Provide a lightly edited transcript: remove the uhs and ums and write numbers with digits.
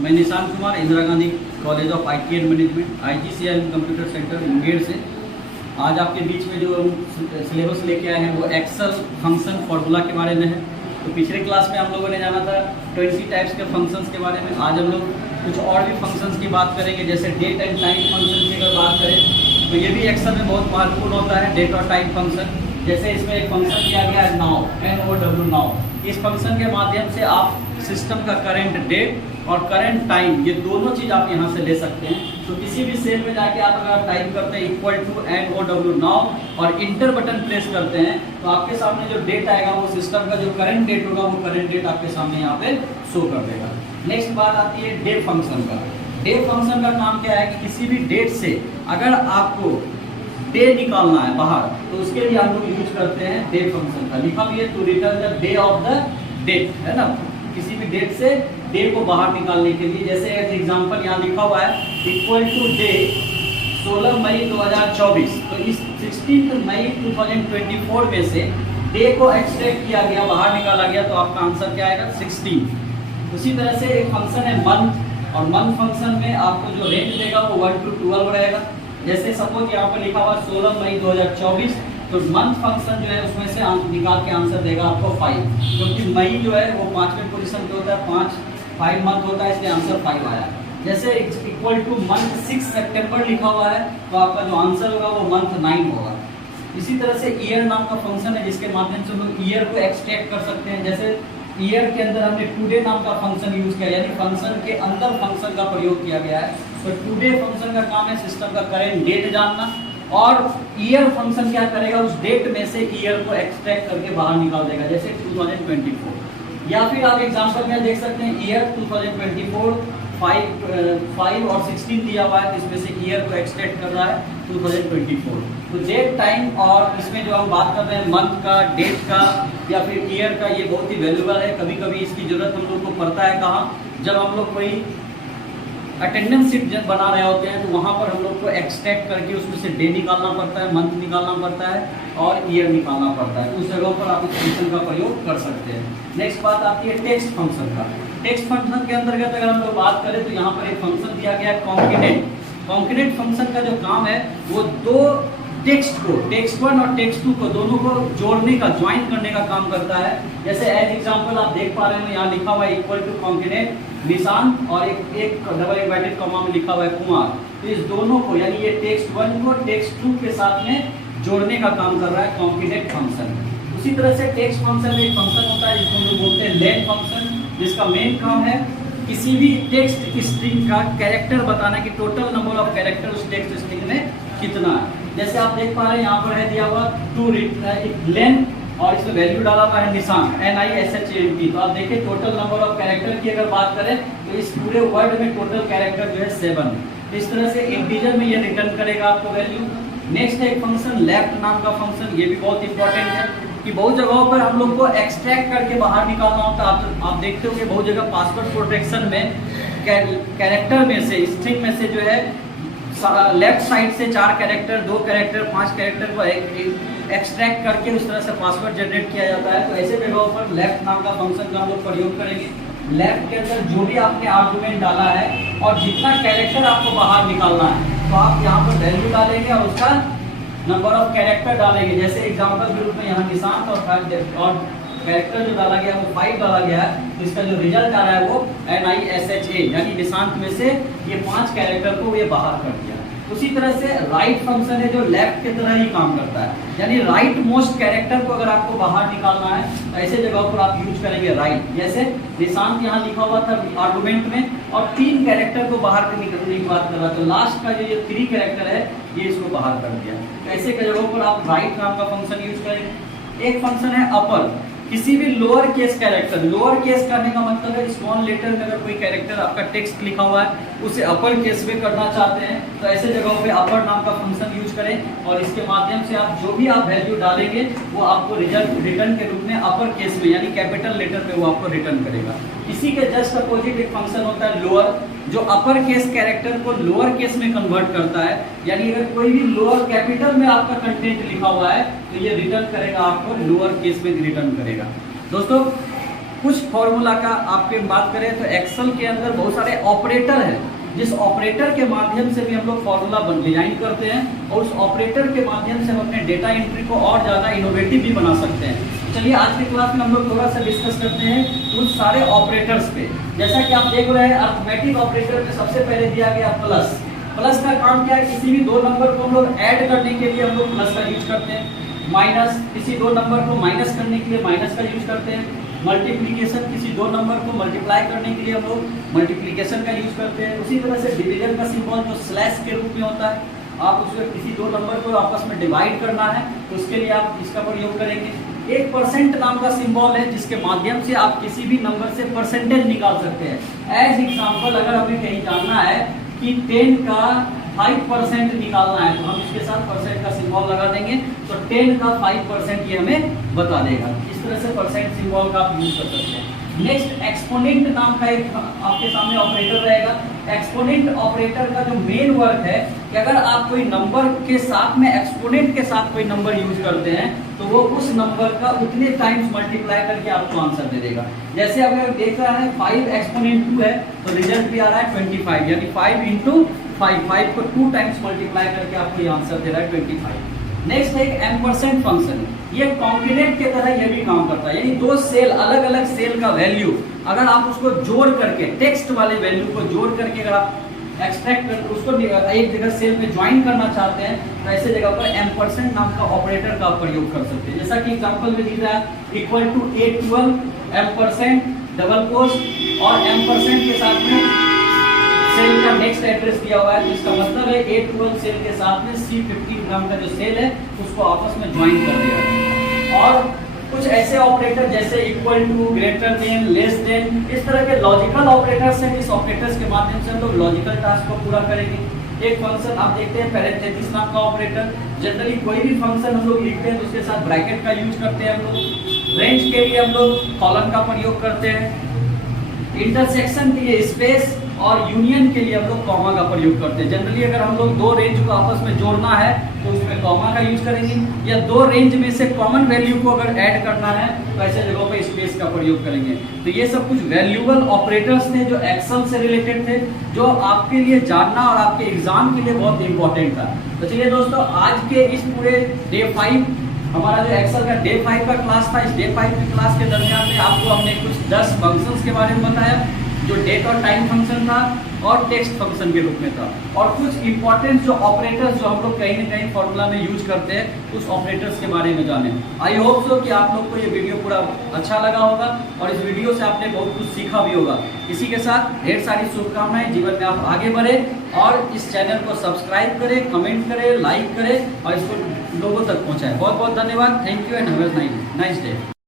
मैं Nishant Kumar, Indira Gandhi college of IT and management, IGCR computer centre Munger से। आज आपके बीच में जो सिलेबस लेके आए हैं वो एक्सेल फंक्शन फार्मूला के बारे में है। तो पिछले क्लास में हम लोगों ने जाना था 20 टाइप्स के फंक्शंस के बारे में। आज हम लोग कुछ और भी फंक्शंस की बात करेंगे, जैसे डेट एंड टाइम फंक्शन की अगर बात करें तो ये भी एक्सेल में बहुत महत्वपूर्ण होता है, डेट और टाइम फंक्शन। जैसे इसमें एक फंक्शन दिया गया है नाउ, NOW नाउ। इस फंक्शन के माध्यम से आप सिस्टम का करंट डेट और करंट टाइम, ये दोनों चीज़ आप यहाँ से ले सकते हैं। तो किसी भी सेल में जाके आप अगर टाइप करते हैं इक्वल टू NOW नाउ और इंटर बटन प्रेस करते हैं तो आपके सामने जो डेट आएगा वो सिस्टम का जो करंट डेट होगा वो करंट डेट आपके सामने यहाँ पे शो कर देगा। नेक्स्ट बात आती है डे फंक्शन का। डे फंक्शन का काम क्या है कि किसी भी डेट से अगर आपको डे निकालना है बाहर तो उसके लिए हम लोग यूज करते हैं डे फंक्शन का। लिखा भी है to return the day of the date, है ना, किसी भी डेट से डे को बाहर निकालने के लिए। जैसे एज एग्जांपल यहाँ लिखा हुआ है इक्वल टू डे 16 मई 2024। तो इस 16 मई 2024 में से डे को एक्सट्रैक्ट किया गया, बाहर निकाला गया, तो आपका आंसर क्या आएगा 16। उसी तरह से एक फंक्शन है मंथ, और मंथ फंक्शन में आपको जो रेंज देगा वो 1 to 12 रहेगा। जैसे सपोज यहाँ पर लिखा हुआ 16 मई 2024, तो मंथ फंक्शन जो है उसमें से निकाल के आंसर देगा आपको 5, क्योंकि मई जो है वो 5वें पोजीशन पे होता है, 5 मंथ होता है, इसलिए आंसर 5 आया। जैसे इक्वल टू मंथ 6 सितंबर लिखा हुआ है तो आपका जो आंसर होगा वो मंथ 9 होगा। इसी तरह से ईयर नाम का फंक्शन है जिसके माध्यम से हम लोग ईयर को एक्सट्रैक्ट कर सकते हैं। जैसे ईयर के अंदर हमने टुडे नाम का फंक्शन यूज किया, यानी फंक्शन के अंदर फंक्शन का प्रयोग किया गया है। तो टुडे फंक्शन का काम है सिस्टम का करंट डेट जानना, और ईयर फंक्शन क्या करेगा, उस डेट में से ईयर को एक्सट्रैक्ट करके बाहर निकाल देगा, जैसे 2024। या फिर आप एग्जांपल में देख सकते हैं ईयर 2024 5 और 16 दिया हुआ है, तो इसमें से ईयर को एक्सट्रैक्ट कर रहा है 2024। तो डेट टाइम, और इसमें जो हम बात कर रहे हैं मंथ का, डेट का या फिर ईयर का, ये बहुत ही वैल्यूबल है। कभी कभी इसकी जरूरत हम लोग को पड़ता है कहाँ, जब हम लोग कोई अटेंडेंस शीट जब बना रहे होते हैं तो वहाँ पर हम लोग को एक्सट्रैक्ट करके उसमें से डे निकालना पड़ता है, मंथ निकालना पड़ता है और ईयर निकालना पड़ता है। उस जगह पर आप इस फंक्शन का प्रयोग कर सकते हैं। नेक्स्ट बात आती है टेक्स्ट फंक्शन का। टेक्स्ट फंक्शन के अंतर्गत अगर हम लोग बात करें तो यहाँ पर एक फंक्शन दिया गया है कॉन्केटेंट। कॉन्केटेंट फंक्शन का जो काम है वो दो टेक्स्ट को, टेक्स्ट 1 और टेक्स्ट 2 को, दोनों को जोड़ने का, ज्वाइन करने का काम करता है। जैसे एज एग्जांपल आप देख पा रहे हैं यहाँ लिखा हुआ है इक्वल टू कॉन्केटेंट निशांत और एक डबल इन्वर्टेड कॉमा में लिखा हुआ है कुमार। तो इस दोनों को, यानी ये टेक्स्ट 1 को टेक्स्ट 2 के साथ में जोड़ने का काम कर रहा है कॉन्केटेंट फंक्शन। उसी तरह से टेक्स्ट फंक्शन में एक फंक्शन होता है जिसको हम लोग बोलते हैं लेन फंक्शन, जिसका मेन काम है किसी भी टेक्स्ट स्ट्रिंग का कैरेक्टर बताना कि टोटल नंबर ऑफ कैरेक्टर उस टेक्स्ट स्ट्रिंग में कितना है। जैसे आप देख पा रहे हैं यहाँ पर है दिया हुआ टू लेन और इसमें वैल्यू डाला हुआ है निशान NISHANT। तो आप देखिए टोटल नंबर ऑफ कैरेक्टर की अगर बात करें तो इस पूरे वर्ड में टोटल कैरेक्टर जो है 7। इस तरह से इंटीजर में ये रिटर्न करेगा आपको वैल्यू। नेक्स्ट है एक फंक्शन लेफ्ट नाम का फंक्शन, ये भी बहुत इंपॉर्टेंट है कि बहुत जगहों पर हम लोग को एक्सट्रैक्ट करके बाहर निकालना होता है। आप देखते हो कि बहुत जगह पासवर्ड प्रोटेक्शन में कैरेक्टर में से, स्ट्रिंग में से जो है लेफ्ट साइड से 4 कैरेक्टर, 2 कैरेक्टर, 5 कैरेक्टर को एक्सट्रैक्ट करके उस तरह से पासवर्ड जनरेट किया जाता है। तो ऐसे जगहों पर लेफ्ट नाम का फंक्शन का हम लोग प्रयोग करेंगे। लेफ्ट के अंदर जो भी आपने आर्गुमेंट डाला है और जितना कैरेक्टर आपको बाहर निकालना है तो आप यहाँ पर वैल्यू डालेंगे और उसका नंबर ऑफ कैरेक्टर डालेंगे। जैसे एग्जाम्पल के रूप में यहाँ निशांत और कैरेक्टर जो डाला गया वो 5 डाला गया है, तो इसका जो रिजल्ट आ रहा है वो NISHA, यानी निशांत में से ये 5 कैरेक्टर को ये बाहर कर दिया। उसी तरह से राइट फंक्शन है जो लेफ्ट की तरह ही काम करता है, यानी राइट मोस्ट कैरेक्टर को अगर आपको बाहर निकालना है तो ऐसे जगह पर आप यूज करेंगे राइट। जैसे निशांत यहाँ लिखा हुआ था आर्गुमेंट में और 3 कैरेक्टर को बाहर निकलने की बात कर रहा, तो लास्ट का जो ये 3 कैरेक्टर है ये इसको बाहर कर दिया। तो ऐसे जगहों पर आप राइट नाम का फंक्शन यूज करेंगे। एक फंक्शन है अपर, किसी भी lower case character, lower case करने का मतलब है स्मॉल लेटर में अगर कोई कैरेक्टर आपका टेक्स्ट लिखा हुआ है उसे अपर केस में करना चाहते हैं तो ऐसे जगहों पे अपर नाम का फंक्शन यूज करें और इसके माध्यम से आप जो भी आप वैल्यू डालेंगे वो आपको रिजल्ट रिटर्न के रूप में अपर केस में, यानी कैपिटल लेटर में वो आपको रिटर्न करेगा। इसी के जस्ट अपोजिट एक फंक्शन होता है लोअर, जो अपर केस कैरेक्टर को लोअर केस में कन्वर्ट करता है, यानी अगर कोई भी लोअर कैपिटल में आपका कंटेंट लिखा हुआ है तो ये रिटर्न करेगा आपको लोअर केस में रिटर्न करेगा। दोस्तों कुछ फॉर्मूला का आपके बात करें तो एक्सेल के अंदर बहुत सारे ऑपरेटर हैं, जिस ऑपरेटर के माध्यम से भी हम लोग फॉर्मूला डिजाइन करते हैं और उस ऑपरेटर के माध्यम से हम अपने डेटा एंट्री को और ज़्यादा इनोवेटिव भी बना सकते हैं। चलिए आज के क्लास में हम लोग थोड़ा सा डिस्कस करते हैं उस सारे ऑपरेटर्स पे। जैसा कि आप देख रहे हैं अरिथमेटिक ऑपरेटर में सबसे पहले दिया गया प्लस। प्लस का काम क्या है, किसी भी दो नंबर को हम लोग ऐड करने के लिए हम लोग प्लस का यूज करते हैं। माइनस, किसी दो नंबर को माइनस करने के लिए माइनस का यूज करते हैं। मल्टीप्लिकेशन, किसी दो नंबर को मल्टीप्लाई करने के लिए हम लोग मल्टीप्लिकेशन का यूज करते हैं। उसी तरह से डिवीजन का सिंबल जो स्लैश के रूप में होता है, आप उसमें किसी दो नंबर को आपस में डिवाइड करना है तो उसके लिए आप इसका प्रयोग करेंगे। एक परसेंट नाम का सिंबल है जिसके माध्यम से आप किसी भी नंबर से परसेंटेज निकाल सकते हैं। एज एग्जाम्पल अगर हमें कहीं जानना है कि 10 का 5% निकालना है तो हम इसके साथ परसेंट का सिंबल लगा देंगे तो 10 का 5% ये हमें बता देगा। इस तरह से परसेंट सिंबल का आप यूज कर सकते हैं। नेक्स्ट एक्सपोनेंट नाम का एक आपके सामने ऑपरेटर रहेगा। एक्सपोनेंट ऑपरेटर का जो मेन वर्क है कि अगर आप कोई नंबर के साथ में एक्सपोनेंट के साथ कोई नंबर यूज करते हैं तो वो उस नंबर का उतने टाइम्स मल्टीप्लाई करके आपको आंसर दे देगा। जैसे अगर देख रहा है 5 एक्सपोनेंट 2 है तो रिजल्ट भी आ रहा है 25, यानी 5 इंटू 5 को 2 टाइम्स मल्टीप्लाई करके आपको ये आंसर दे रहा है 25। नेक्स्ट है एक एम्परसेंड फंक्शन। ये कॉन्केटेनेट के तरह ये भी काम करता है, यानी दो सेल अलग अलग सेल का वैल्यू अगर आप उसको जोड़ करके टेक्स्ट वाले वैल्यू को जोड़ करके अगर आप एक्सट्रैक्ट कर उसको एक जगह सेल में ज्वाइन करना चाहते हैं तो ऐसे जगह पर एम्परसेंड नाम का ऑपरेटर का प्रयोग कर सकते हैं। जैसा कि एग्जांपल में दिख रहा है equal to A12 ampersand double quote और एम्परसेंड के साथ में सेल का नेक्स्ट एड्रेस दिया हुआ है, जिसका मतलब है A12 सेल के साथ में C15 नाम का जो सेल है उसको आपस में ज्वाइन कर दिया। और कुछ ऐसे ऑपरेटर जैसे equal to, greater than, less than, इस तरह के लॉजिकल ऑपरेटर्स हैं जिस ऑपरेटर्स के माध्यम से हम लोग लॉजिकल टास्क को पूरा करेंगे। एक फंक्शन आप देखते हैं पैरेंथेसिस नाम का ऑपरेटर। जनरली कोई भी फंक्शन हम लोग लिखते हैं तो उसके साथ ब्रैकेट का यूज करते हैं हम लोग। रेंज के लिए हम लोग कॉलन का प्रयोग करते हैं। इंटरसेक्शन के लिए स्पेस और यूनियन के लिए हम लोग कॉमा का प्रयोग करते हैं। जनरली अगर हम लोग दो रेंज को आपस में जोड़ना है तो उसमें कॉमा का यूज करेंगे, या दो रेंज में से कॉमन वैल्यू को अगर ऐड करना है तो ऐसे जगहों पे स्पेस का प्रयोग करेंगे। तो ये सब कुछ वैल्यूएबल ऑपरेटर्स थे जो एक्सेल से रिलेटेड थे, जो आपके लिए जानना और आपके एग्जाम के लिए बहुत इंपॉर्टेंट था। तो चलिए दोस्तों, आज के इस पूरे डे 5 हमारा जो एक्सेल का डे 5 का क्लास था, इस डे 5 की क्लास के दरमियान में आपको हमने कुछ 10 फंक्शंस के बारे में बताया जो डेट और टाइम फंक्शन था और टेक्स्ट फंक्शन के रूप में था, और कुछ इंपॉर्टेंट जो ऑपरेटर्स जो हम लोग कहीं ना कहीं फॉर्मूला में यूज करते हैं उस ऑपरेटर्स के बारे में जाने। आई होप सो कि आप लोग को ये वीडियो पूरा अच्छा लगा होगा और इस वीडियो से आपने बहुत कुछ सीखा भी होगा। इसी के साथ ढेर सारी शुभकामनाएं, जीवन में आप आगे बढ़े और इस चैनल को सब्सक्राइब करें, कमेंट करें, लाइक करें और इसको लोगों तक पहुँचाएं। बहुत बहुत धन्यवाद। Thank you and have a nice day.